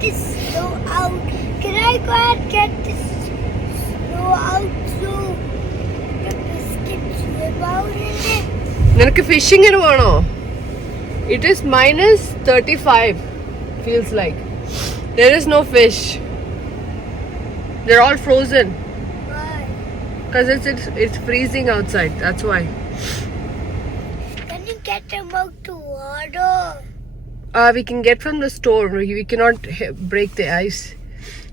this snow out? Can I go and get this snow out so the biscuits swim out in it? നിനക്ക് ഫിഷിങ്ങിന് പോണോ it is minus thirty five feels like there is no fish there all frozen Why? because it's, it's it's freezing outside that's why Can you get them out to water? Uh, we can get from the store we, cannot break the ice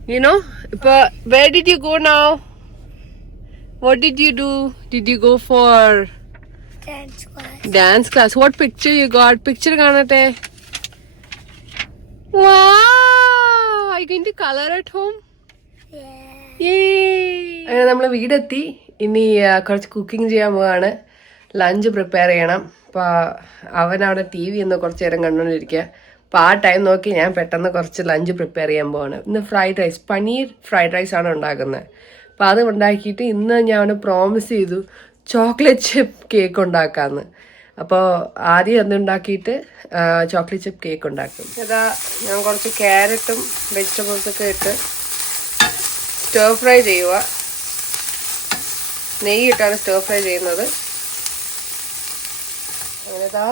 you know but where did you go now what did you do did you go for Dance class. dance class what picture you got picture ganate. wow are you going to color at home Yeah. അങ്ങനെ നമ്മൾ വീടെത്തി ഇനി കുറച്ച് cooking ചെയ്യാൻ പോവാണ് lunch prepare ചെയ്യണം അപ്പൊ അവൻ അവിടെ ടി വി ഒന്ന് കുറച്ച് നേരം കണ്ടുകൊണ്ടിരിക്കുക അപ്പൊ ആ ടൈം നോക്കി ഞാൻ പെട്ടെന്ന് കുറച്ച് ലഞ്ച് പ്രിപ്പയർ ചെയ്യാൻ പോവാണ്. ഇന്ന് fried rice paneer fried rice ആണ് ഉണ്ടാക്കുന്നത് അപ്പൊ അത് ഉണ്ടാക്കിയിട്ട് ഇന്ന് ഞാൻ അവന് പ്രോമിസ് ചെയ്തു ചോക്ലേറ്റ് ചിപ്പ് കേക്ക് ഉണ്ടാക്കാന്ന്. അപ്പോൾ ആദ്യം അത് ഉണ്ടാക്കിയിട്ട് ചോക്ലേറ്റ് ചിപ്പ് കേക്ക് ഉണ്ടാക്കും. ഇതാ ഞാൻ കുറച്ച് ക്യാരറ്റും വെജിറ്റബിൾസൊക്കെ ഇട്ട് സ്റ്റർ ഫ്രൈ ചെയ്യുക നെയ്യ് ഇട്ടാണ് സ്റ്റർ ഫ്രൈ ചെയ്യുന്നത്. ഇതാ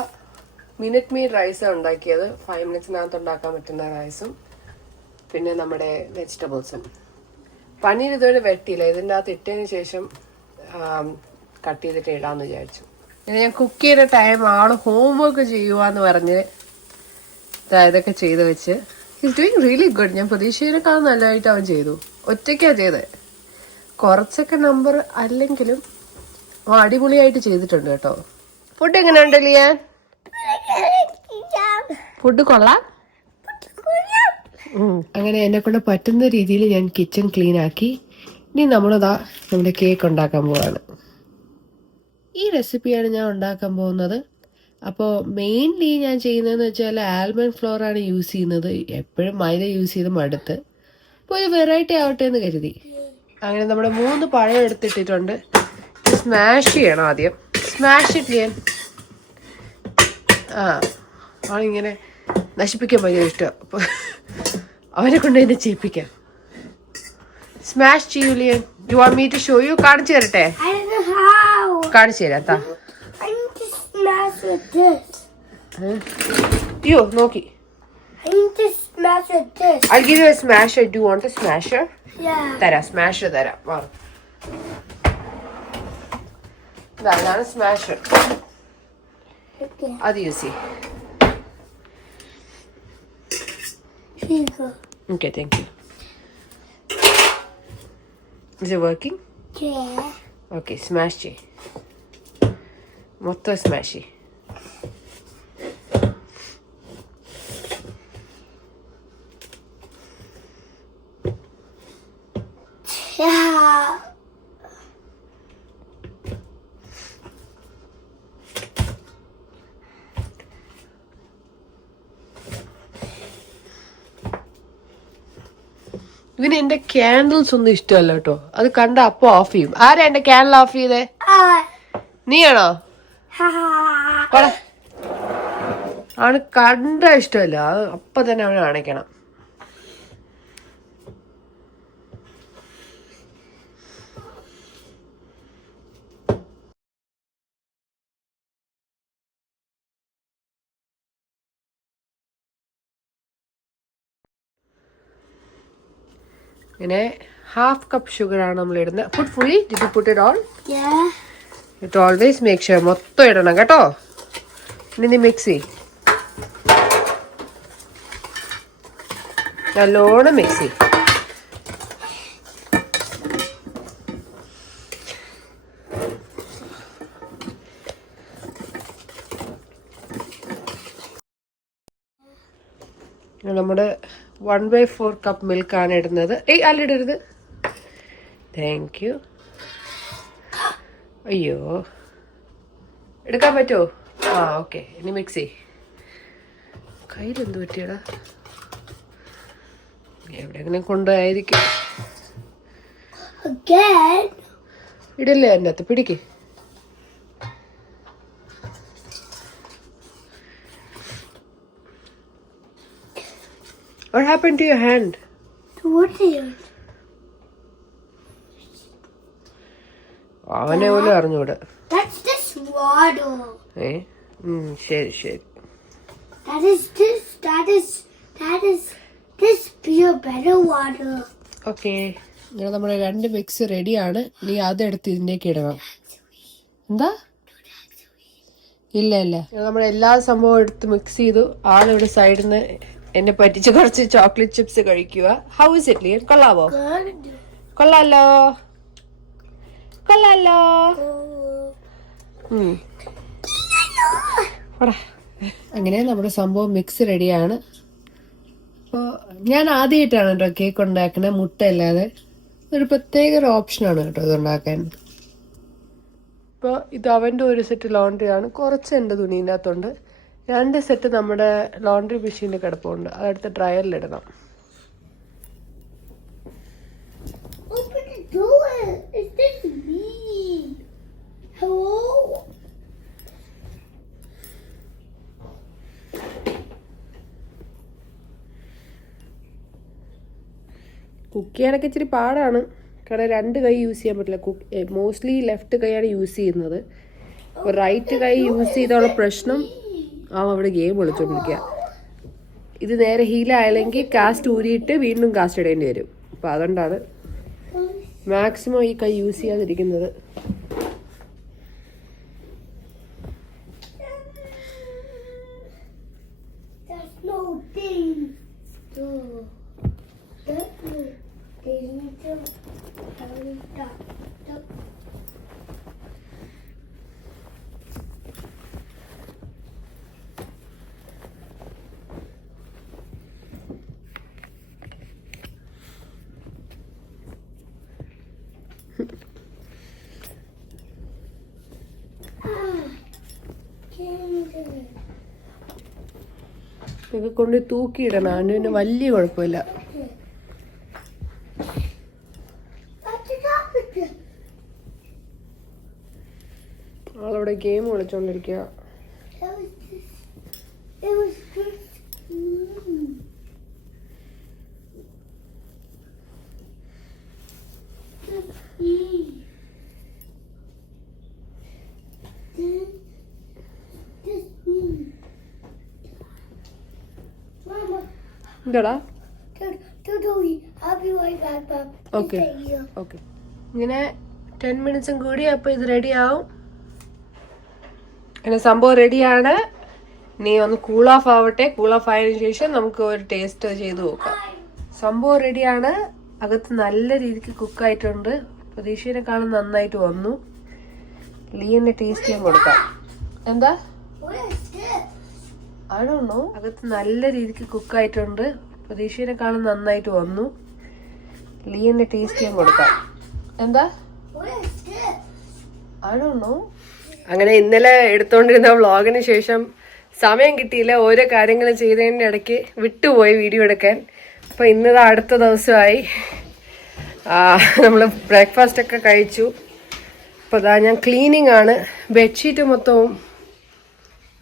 മിനിറ്റ് മീ റൈസ് ഉണ്ടാക്കിയത്. ഫൈവ് മിനിറ്റ്സിനകത്ത് ഉണ്ടാക്കാൻ പറ്റുന്ന റൈസും പിന്നെ നമ്മുടെ വെജിറ്റബിൾസും പനീർ ഇതുവരെ വെട്ടിയില്ല. ഇതിന്റെ അകത്ത് ഇട്ടതിന് ശേഷം കട്ട് ചെയ്തിട്ട് ഇടാമെന്ന് വിചാരിച്ചു. പിന്നെ ഞാൻ കുക്ക് ചെയ്യുന്ന ടൈം ഹോം വർക്ക് ചെയ്യുവാന്ന് പറഞ്ഞ് ഇതൊക്കെ ചെയ്ത് വെച്ച്. ഹിസ് ഡൂയിങ് റിയലി ഗുഡ് ഞാൻ പ്രതീക്ഷയിലേക്കാൾ നല്ലതായിട്ട് അവൻ ചെയ്തു. ഒറ്റയ്ക്കാണ് ചെയ്തത് കുറച്ചൊക്കെ നമ്പർ അല്ലെങ്കിലും അടിപൊളിയായിട്ട് ചെയ്തിട്ടുണ്ട് കേട്ടോ. ഫുഡ് എങ്ങനെയുണ്ട് ലിയാൻ? ഫുഡ് കൊള്ളാം. അങ്ങനെ എന്നെ കൊണ്ട് പറ്റുന്ന രീതിയിൽ ഞാൻ കിച്ചൺ ക്ലീൻ ആക്കി. ഇനി നമ്മളിതാ നമ്മുടെ കേക്ക് ഉണ്ടാക്കാൻ പോവാണ്. ഈ റെസിപ്പിയാണ് ഞാൻ ഉണ്ടാക്കാൻ പോകുന്നത്. അപ്പോൾ മെയിൻലി ഞാൻ ചെയ്യുന്നതെന്ന് വെച്ചാൽ ആൽമണ്ട് ഫ്ലോറാണ് യൂസ് ചെയ്യുന്നത്. എപ്പോഴും മൈദ യൂസ് ചെയ്ത് മടുത്ത്. അപ്പോൾ ഒരു വെറൈറ്റി ആവട്ടെ എന്ന് കരുതി. അങ്ങനെ നമ്മുടെ മൂന്ന് പഴം എടുത്തിട്ടിട്ടുണ്ട്. സ്മാഷ് ചെയ്യണം ആദ്യം. സ്മാഷ് ഇട്ട് ചെയ്യാൻ ആ അവനിങ്ങനെ നശിപ്പിക്കാൻ ഭയങ്കര ഇഷ്ടം. അപ്പോൾ അവനെ കൊണ്ട് എന്നെ ചെയ്യിപ്പിക്കാം. Smash ചെയ്യൂലിയൻ you want me to show you കാണിച്ചു തരട്ടെ. കാണിച്ചു തരാം താ അയ്യോ നോക്കി. I'll give you a smasher. Do I want a smasher Yeah. Tara, smasher Tara. ദാ, ഇതാണ് സ്മാഷർ Okay. അത് യൂസ് ചെയ്യും Here you go. Okay thank you is it working Yeah. Okay smash ചെയ് മൊത്തം സ്മാഷ് ചെയ് Yeah. ഇവന് എന്റെ candles ഒന്നും ഇഷ്ടമല്ല കേട്ടോ. അത് കണ്ട അപ്പൊ ഓഫ് ചെയ്യും. ആരാ എന്റെ ക്യാൻഡിൽ ഓഫ് ചെയ്തേ. നീയാണോ? ആണ് കണ്ട ഇഷ്ടമല്ല. അപ്പൊ തന്നെ അവനെ അണയ്ക്കണം ഇങ്ങനെ ഹാഫ് കപ്പ് ഷുഗർ ആണ് നമ്മൾ ഇടുന്നത്. Food fully did put it all. It always make sure മൊത്തം ഇടണം കേട്ടോ. ഇനി നീ മിക്സ് ചെയ് നല്ലോണം മിക്സ് ചെയ് നമ്മുടെ വൺ ബൈ ഫോർ കപ്പ് മിൽക്കാണ് ഇടുന്നത്. ഏയ് അല്ലിടരുത് താങ്ക് യു അയ്യോ. എടുക്കാൻ പറ്റുമോ? ആ ഓക്കെ ഇനി മിക്സി കയ്യിലെന്ത് പറ്റിയടാ? എവിടെയെങ്കിലും കൊണ്ടുപോയായിരിക്കും. ഇടല്ലേ പിടിക്കേ പിടിക്ക്. What happened to your hand? What hand? അവനെ പോലും അറിഞ്ഞൂടെ. ഏ ശരി ശരി That is this. That is. That is. This pure better water. Okay ഇങ്ങനെ നമ്മുടെ രണ്ട് മിക്സ് റെഡിയാണ് നീ അതെടുത്ത് ഇതിലേക്ക് ഇടണം എന്താ ഇല്ല ഇല്ല നമ്മൾ എല്ലാ സംഭവവും എടുത്ത് മിക്സ് ചെയ്തു ആളിവിടെ സൈഡിൽ നിന്ന് എന്നെ പറ്റിച്ച് കുറച്ച് ചോക്ലേറ്റ് ചിപ്സ് കഴിക്കുക. ഹൗ ഇസ് ഇറ്റ് ലിയൻ കൊള്ളാവോ. കൊള്ളാലോ. കൊള്ളാലോ. അങ്ങനെ നമ്മുടെ സംഭവം മിക്സ് റെഡിയാണ് അപ്പോൾ ഞാൻ ആദ്യമായിട്ടാണ് കേട്ടോ കേക്ക് ഉണ്ടാക്കുന്നത് മുട്ട അല്ലാതെ. ഒരു പ്രത്യേക ഒരു ഓപ്ഷനാണ് കേട്ടോ ഇത് ഉണ്ടാക്കാൻ. ഇപ്പോൾ ഇത് അവന്റെ ഒരു സെറ്റ് ലോണ്ടറി ആണ്. കുറച്ച് എന്റെ തുണീന്റെ അകത്തുണ്ട്. രണ്ട് സെറ്റ് നമ്മുടെ ലോണ്ടറി മെഷീനിൽ കിടപ്പുണ്ട് അതെടുത്ത്? Hello? കുക്ക് ചെയ്യാനൊക്കെ ഇച്ചിരി പാടാണ് കാരണം രണ്ട് കൈ യൂസ് ചെയ്യാൻ പറ്റില്ല കുക്ക് മോസ്റ്റ്ലി ലെഫ്റ്റ് കൈയാണ് യൂസ് ചെയ്യുന്നത് റൈറ്റ് കൈ യൂസ് ചെയ്തുള്ള പ്രശ്നം ആ അവിടെ ഗെയിം വിളിച്ചോണ്ടിരിക്കുക ഇത് നേരെ ഹീലായില്ലെങ്കിൽ കാസ്റ്റ് ഊരിയിട്ട് വീണ്ടും കാസ്റ്റ് ഇടേണ്ടി വരും. അപ്പം അതുകൊണ്ടാണ് മാക്സിമം ഈ കൈ യൂസ് ചെയ്യാതിരിക്കുന്നത്. There's no ഇതൊക്കെ കൊണ്ട് തൂക്കിയിടണം. പിന്നെ വലിയ കുഴപ്പമില്ല. അവളവിടെ ഗെയിം വിളിച്ചോണ്ടിരിക്കുക stay ഓക്കെ ഓക്കെ ഇങ്ങനെ ടെൻ മിനിറ്റ്സും കൂടി അപ്പോൾ ഇത് റെഡി ആവും. അങ്ങനെ സംഭവം റെഡിയാണ് നീ ഒന്ന് കൂൾ ഓഫ് ആവട്ടെ. കൂൾ ഓഫ് ആയതിനു ശേഷം നമുക്ക് ഒരു ടേസ്റ്റ് ചെയ്ത് നോക്കാം. സംഭവം റെഡിയാണ് അകത്ത് നല്ല രീതിക്ക് കുക്കായിട്ടുണ്ട് കാണാൻ നന്നായിട്ട് വന്നു. ലീയന്റെ ടേസ്റ്റ് ചെയ്യാൻ കൊടുക്കാം. എന്താ? ആണോ അകത്ത് നല്ല രീതിക്ക് കുക്കായിട്ടുണ്ട്. പ്രതീക്ഷയെക്കാളും നന്നായിട്ട് വന്നു. ലീയന്റെ ടേസ്റ്റ് ചെയ്യാൻ കൊടുക്കാം. എന്താ? ആണോ അങ്ങനെ ഇന്നലെ എടുത്തോണ്ടിരുന്ന വ്ളോഗിന് ശേഷം സമയം കിട്ടിയില്ല ഓരോ കാര്യങ്ങൾ ചെയ്തതിന്റെ ഇടയ്ക്ക് വിട്ടുപോയി വീഡിയോ എടുക്കാൻ. അപ്പോൾ ഇന്നത് അടുത്ത ദിവസമായി. നമ്മൾ ബ്രേക്ക്ഫാസ്റ്റ് ഒക്കെ കഴിച്ചു. അപ്പോൾ അതാ ഞാൻ ക്ലീനിങ് ആണ്. ബെഡ്ഷീറ്റ് മൊത്തവും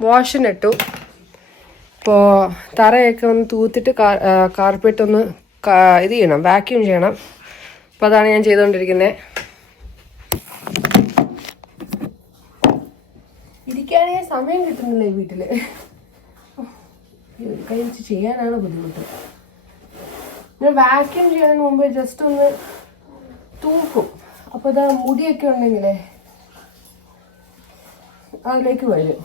വാഷിനിട്ടു ഇപ്പോൾ തറയൊക്കെ ഒന്ന് തൂത്തിട്ട് കാർപ്പറ്റ് ഒന്ന് ഇത് ചെയ്യണം വാക്യൂം ചെയ്യണം. അപ്പോൾ അതാണ് ഞാൻ ചെയ്തുകൊണ്ടിരിക്കുന്നത് ഇരിക്കാണെങ്കിൽ സമയം കിട്ടുന്നില്ല ഈ വീട്ടിൽ കഴിച്ച് ചെയ്യാനാണ് ബുദ്ധിമുട്ട്. ഞാൻ വാക്യൂം ചെയ്യുന്നതിന് മുമ്പ് ജസ്റ്റ് ഒന്ന് തൂക്കും. അപ്പോൾ ഇതാ മുടിയൊക്കെ ഉണ്ടെങ്കിലേ അതിലേക്ക് വരും.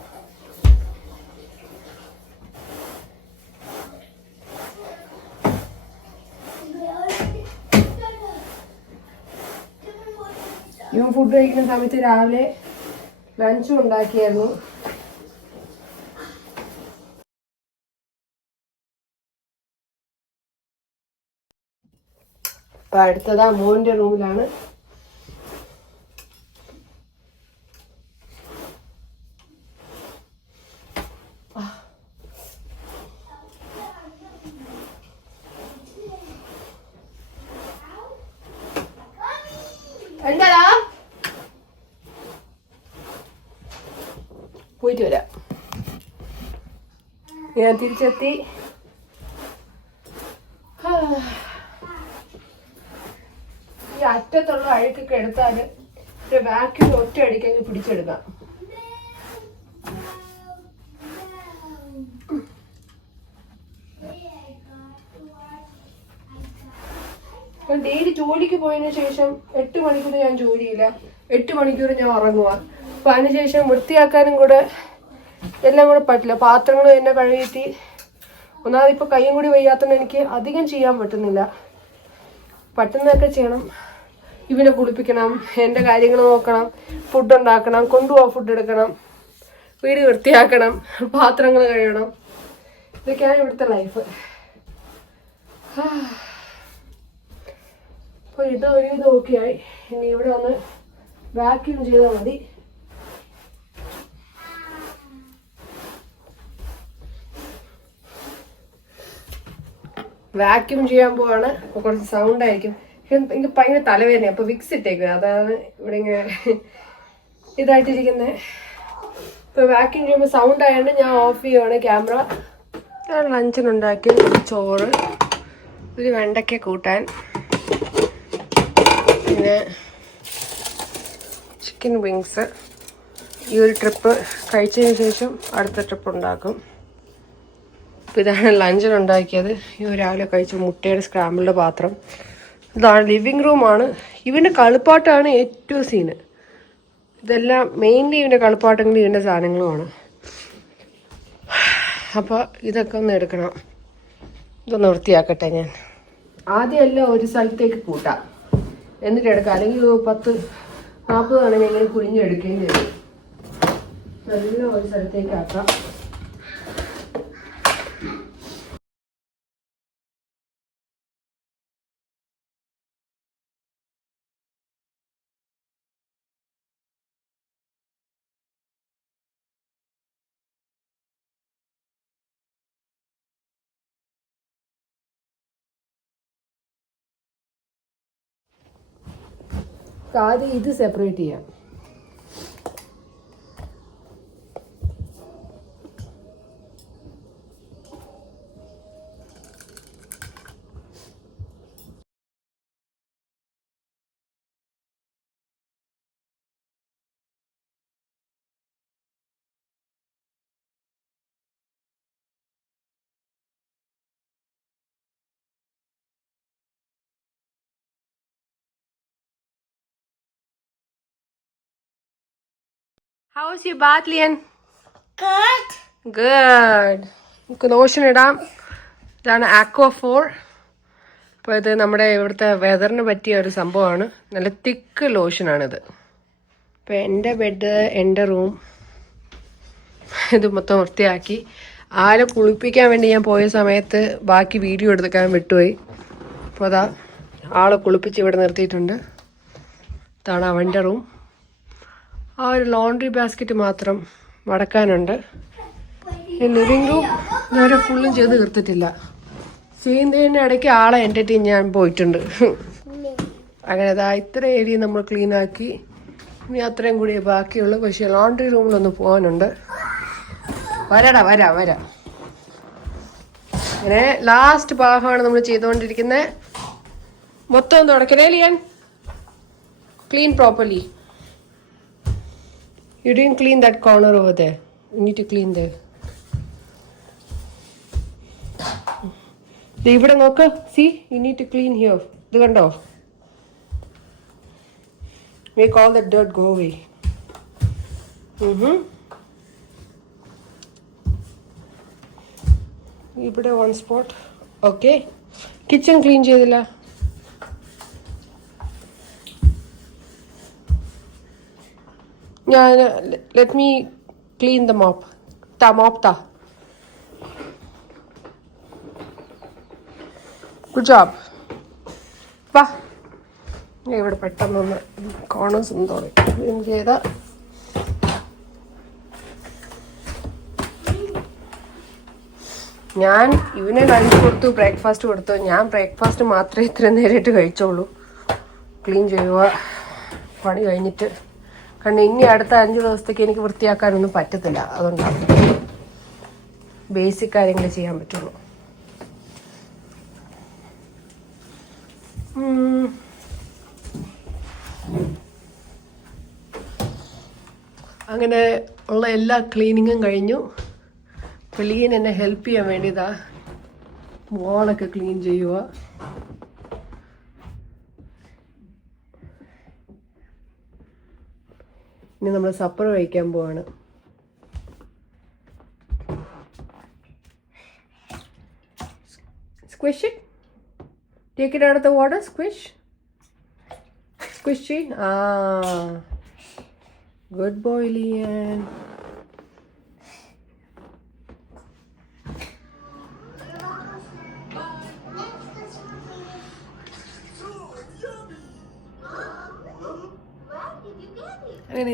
ഇവൻ ഫുഡ് കഴിക്കുന്ന സമയത്ത് രാവിലെ ലഞ്ചും ഉണ്ടാക്കിയായിരുന്നു. അപ്പൊ അടുത്തത് മോന്റെ റൂമിലാണ് എന്താടാ പോയിട്ട് വരാം ഞാൻ തിരിച്ചെത്തി. ഈ അറ്റത്തുള്ള അഴുക്കൊക്കെ എടുത്താൽ ഒരു വാക്യൂം ഒറ്റ അടിക്കങ്ങ് പിടിച്ചെടുക്കാം. ഞാൻ ഡെയിലി ജോലിക്ക് പോയതിന് ശേഷം എട്ട് മണിക്കൂർ ഞാൻ ജോലിയില്ല. എട്ട് മണിക്കൂർ ഞാൻ ഉറങ്ങുക അപ്പൊ അതിനുശേഷം വൃത്തിയാക്കാനും കൂടെ എല്ലാം കൂടെ പറ്റില്ല. പാത്രങ്ങൾ തന്നെ കഴുകിയിട്ട് ഒന്നാമത് ഇപ്പൊ കൈയും കൂടി വയ്യാത്തതുകൊണ്ട് എനിക്ക് അധികം ചെയ്യാൻ പറ്റുന്നില്ല. പറ്റുന്നതൊക്കെ ചെയ്യണം. ഇവനെ കുളിപ്പിക്കണം എന്റെ കാര്യങ്ങൾ നോക്കണം ഫുഡ് ഉണ്ടാക്കണം കൊണ്ടുപോകാൻ ഫുഡ് എടുക്കണം വീട് വൃത്തിയാക്കണം പാത്രങ്ങൾ കഴുകണം. ഇതൊക്കെയാണ് ഇവിടുത്തെ ലൈഫ് അപ്പോൾ ഇത് ഒരു ഇത് ഓക്കെയായി ഇനി ഇവിടെ ഒന്ന് വാക്യൂം ചെയ്താൽ മതി. വാക്യൂം ചെയ്യാൻ പോവാണ്. അപ്പോൾ കുറച്ച് സൗണ്ട് ആയിരിക്കും. എനിക്ക് ഭയങ്കര തലവേദന അപ്പോൾ വിക്സ് ഇട്ടേക്കുക അതാണ് ഇവിടെ ഇങ്ങനെ ഇതായിട്ടിരിക്കുന്നത് ഇപ്പോൾ വാക്യൂം ചെയ്യുമ്പോൾ സൗണ്ട് ആയതുകൊണ്ട് ഞാൻ ഓഫ് ചെയ്യുവാണ് ക്യാമറ ഞാൻ ലഞ്ചിനുണ്ടാക്കി ചോറ് ഒരു വെണ്ടയ്ക്ക കൂട്ടാൻ പിന്നെ ചിക്കൻ വിങ്സ് ഈ ഒരു ട്രിപ്പ് കഴിച്ചതിന് ശേഷം അടുത്ത ട്രിപ്പ് ഉണ്ടാക്കും. അപ്പോൾ ഇതാണ് ലഞ്ചിന് ഉണ്ടാക്കിയത്. ഈ രാവിലെ കഴിച്ച മുട്ടയുടെ സ്ക്രാമ്പിളുടെ പാത്രം. ഇതാണ് ലിവിങ് റൂമാണ് ഇവന്റെ കളിപ്പാട്ടാണ് ഏറ്റവും സീന് ഇതെല്ലാം മെയിൻലി ഇവന്റെ കളിപ്പാട്ടങ്ങളും ഇവന്റെ സാധനങ്ങളുമാണ്. അപ്പോൾ ഇതൊക്കെ ഒന്ന് എടുക്കണം. ഇതൊന്ന് വൃത്തിയാക്കട്ടെ ഞാൻ. ആദ്യമല്ല ഒരു സ്ഥലത്തേക്ക് കൂട്ടാം. എന്നിട്ട് എടുക്കാം. അല്ലെങ്കിൽ പത്ത് നാൽപ്പത് തവണ ഇങ്ങനെ കുനിഞ്ഞെടുക്കേണ്ടി വരും. നല്ല ഒരു സ്ഥലത്തേക്ക് ആക്കാം. ആദ്യം ഇത് സെപ്പറേറ്റ് ചെയ്യാം. How's your bath, Lian? Good. Good. നമുക്ക് ലോഷൻ ഇടാം. ഇതാണ് ആക്വ ഫോർ അപ്പോൾ ഇത് നമ്മുടെ ഇവിടുത്തെ വെതറിന് പറ്റിയ ഒരു സംഭവമാണ്. നല്ല തിക്ക് ലോഷനാണിത് അപ്പോൾ എന്റെ ബെഡ് എന്റെ റൂം ഇത് മൊത്തം വൃത്തിയാക്കി. ആളെ കുളിപ്പിക്കാൻ വേണ്ടി ഞാൻ പോയ സമയത്ത് ബാക്കി വീഡിയോ എടുക്കാൻ വിട്ടുപോയി. അപ്പോൾ അതാ ആളെ കുളിപ്പിച്ച് ഇവിടെ നിർത്തിയിട്ടുണ്ട്. ഇതാണ് അവന്റെ റൂം ആ ഒരു ലോണ്ടറി ബാസ്ക്കറ്റ് മാത്രം മടക്കാനുണ്ട്. ലിവിംഗ് റൂം ഇതുവരെ ഫുള്ളും ചെയ്ത് തീർത്തിട്ടില്ല. ചെയ്യുന്നതിന്റെ ഇടയ്ക്ക് ആളെ എന്റർടൈൻ ഞാൻ പോയിട്ടുണ്ട്. അങ്ങനെ അതാ ഇത്ര ഏരിയ നമ്മൾ ക്ലീനാക്കി ഇനി അത്രയും കൂടി ബാക്കിയുള്ളൂ പക്ഷേ ലോണ്ടറി റൂമിലൊന്ന് പോകാനുണ്ട്. വരാടാ വരാ വരാ. അങ്ങനെ ലാസ്റ്റ് ഭാഗമാണ് നമ്മൾ ചെയ്തുകൊണ്ടിരിക്കുന്നത് മൊത്തം തുടക്കലേ Lian clean properly You didn't clean that corner over there. You need to clean there. ഇവിടെ നോക്ക്. See you need to clean here ഇത് കണ്ടോ? Make all the dirt go way ഇവിടെ one spot okay kitchen clean ചെയ്തില്ല. ഞാൻ let me clean the mop the mop താ good job വാ. ഇവിടെ പെട്ടെന്നൊന്ന് കോണേഴ്സ് ഒന്ന് തുടങ്ങി ക്ലീൻ ചെയ്ത? ഞാൻ ഇവനെ ലഞ്ച് കൊടുത്തു ബ്രേക്ക്ഫാസ്റ്റ് കൊടുത്തു. ഞാൻ ബ്രേക്ക്ഫാസ്റ്റ് മാത്രമേ ഇത്രയും നേരിട്ട് കഴിച്ചോളൂ. ക്ലീൻ ചെയ്യുക. പണി കഴിഞ്ഞിട്ട്. കാരണം ഇനി അടുത്ത അഞ്ച് ദിവസത്തേക്ക് എനിക്ക് വൃത്തിയാക്കാനൊന്നും പറ്റത്തില്ല. അതുകൊണ്ടാണ്. ബേസിക് കാര്യങ്ങൾ ചെയ്യാൻ പറ്റുള്ളൂ. അങ്ങനെ ഉള്ള എല്ലാ ക്ലീനിങ്ങും കഴിഞ്ഞു. ക്ലീൻ എന്നെ ഹെൽപ്പ് ചെയ്യാൻ വേണ്ടിയതാ മോളൊക്കെ ക്ലീൻ ചെയ്യുക ഇനി നമ്മൾ സപ്പർ കഴിക്കാൻ പോവാണ്. Squish take it out of the water squish squishy ആ ഗുഡ് ബോയ് ലിയൻ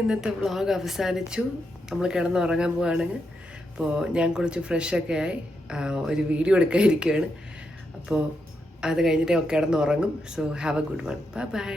ഇന്നത്തെ വ്ളോഗ് അവസാനിച്ചു. നമ്മൾ കിടന്ന് ഉറങ്ങാൻ പോവുകയാണെങ്കിൽ അപ്പോൾ ഞാൻ കുറച്ച് ഫ്രഷൊക്കെ ആയി ഒരു വീഡിയോ എടുക്കാതിരിക്കുകയാണ് അപ്പോൾ അത് കഴിഞ്ഞിട്ട് കിടന്നുറങ്ങും. So have a good one bye bye